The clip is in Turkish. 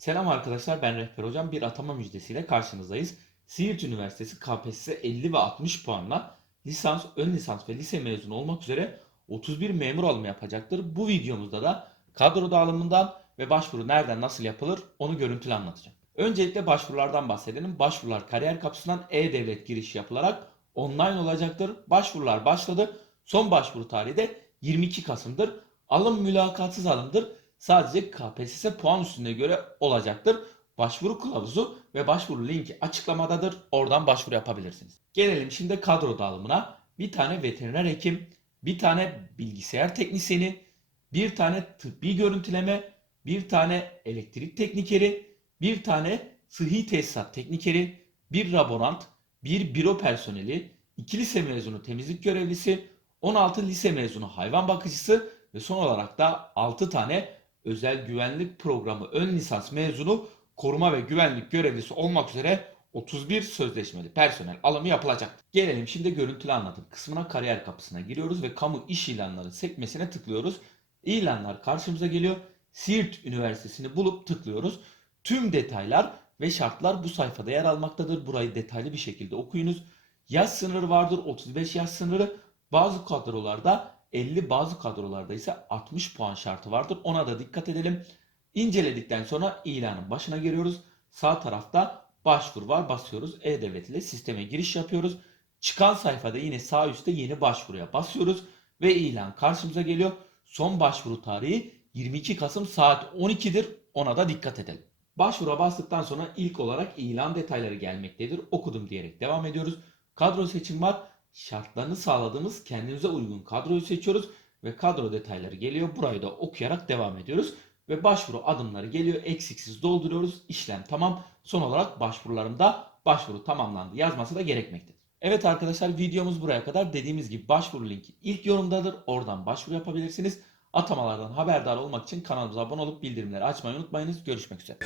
Selam arkadaşlar ben Rehber Hocam. Bir atama müjdesiyle karşınızdayız. Siirt Üniversitesi KPSS 50 ve 60 puanla lisans, ön lisans ve lise mezunu olmak üzere 31 memur alımı yapacaktır. Bu videomuzda da kadro dağılımından ve başvuru nereden nasıl yapılır onu görüntülü anlatacağım. Öncelikle başvurulardan bahsedelim. Başvurular kariyer kapısından e-devlet girişi yapılarak online olacaktır. Başvurular başladı. Son başvuru tarihi de 22 Kasım'dır. Alım mülakatsız alımdır. Sadece KPSS puan üstüne göre olacaktır. Başvuru kılavuzu ve başvuru linki açıklamadadır. Oradan başvuru yapabilirsiniz. Gelelim şimdi kadro dağılımına. Bir tane veteriner hekim, bir tane bilgisayar teknisyeni, bir tane tıbbi görüntüleme, bir tane elektrik teknikeri, bir tane sıhhi tesisat teknikeri, bir laborant, bir büro personeli, iki lise mezunu temizlik görevlisi, 16 lise mezunu hayvan bakıcısı ve son olarak da 6 tane özel güvenlik programı ön lisans mezunu koruma ve güvenlik görevlisi olmak üzere 31 sözleşmeli personel alımı yapılacak. Gelelim şimdi görüntülü anlatım kısmına kariyer kapısına giriyoruz ve kamu iş ilanları sekmesine tıklıyoruz. İlanlar karşımıza geliyor. Siirt Üniversitesi'ni bulup tıklıyoruz. Tüm detaylar ve şartlar bu sayfada yer almaktadır. Burayı detaylı bir şekilde okuyunuz. Yaş sınırı vardır 35 yaş sınırı. Bazı kadrolarda 50 bazı kadrolarda ise 60 puan şartı vardır. Ona da dikkat edelim. İnceledikten sonra ilanın başına geliyoruz. Sağ tarafta başvur var basıyoruz. E-Devlet ile sisteme giriş yapıyoruz. Çıkan sayfada yine sağ üstte yeni başvuruya basıyoruz. Ve ilan karşımıza geliyor. Son başvuru tarihi 22 Kasım saat 12'dir. Ona da dikkat edelim. Başvura bastıktan sonra ilk olarak ilan detayları gelmektedir. Okudum diyerek devam ediyoruz. Kadro seçim var. Şartlarını sağladığımız kendimize uygun kadroyu seçiyoruz ve kadro detayları geliyor. Burayı da okuyarak devam ediyoruz ve başvuru adımları geliyor. Eksiksiz dolduruyoruz. İşlem tamam. Son olarak başvurularımda başvuru tamamlandı yazması da gerekmektedir. Evet arkadaşlar videomuz buraya kadar. Dediğimiz gibi başvuru linki ilk yorumdadır. Oradan başvuru yapabilirsiniz. Atamalardan haberdar olmak için kanalımıza abone olup bildirimleri açmayı unutmayınız. Görüşmek üzere.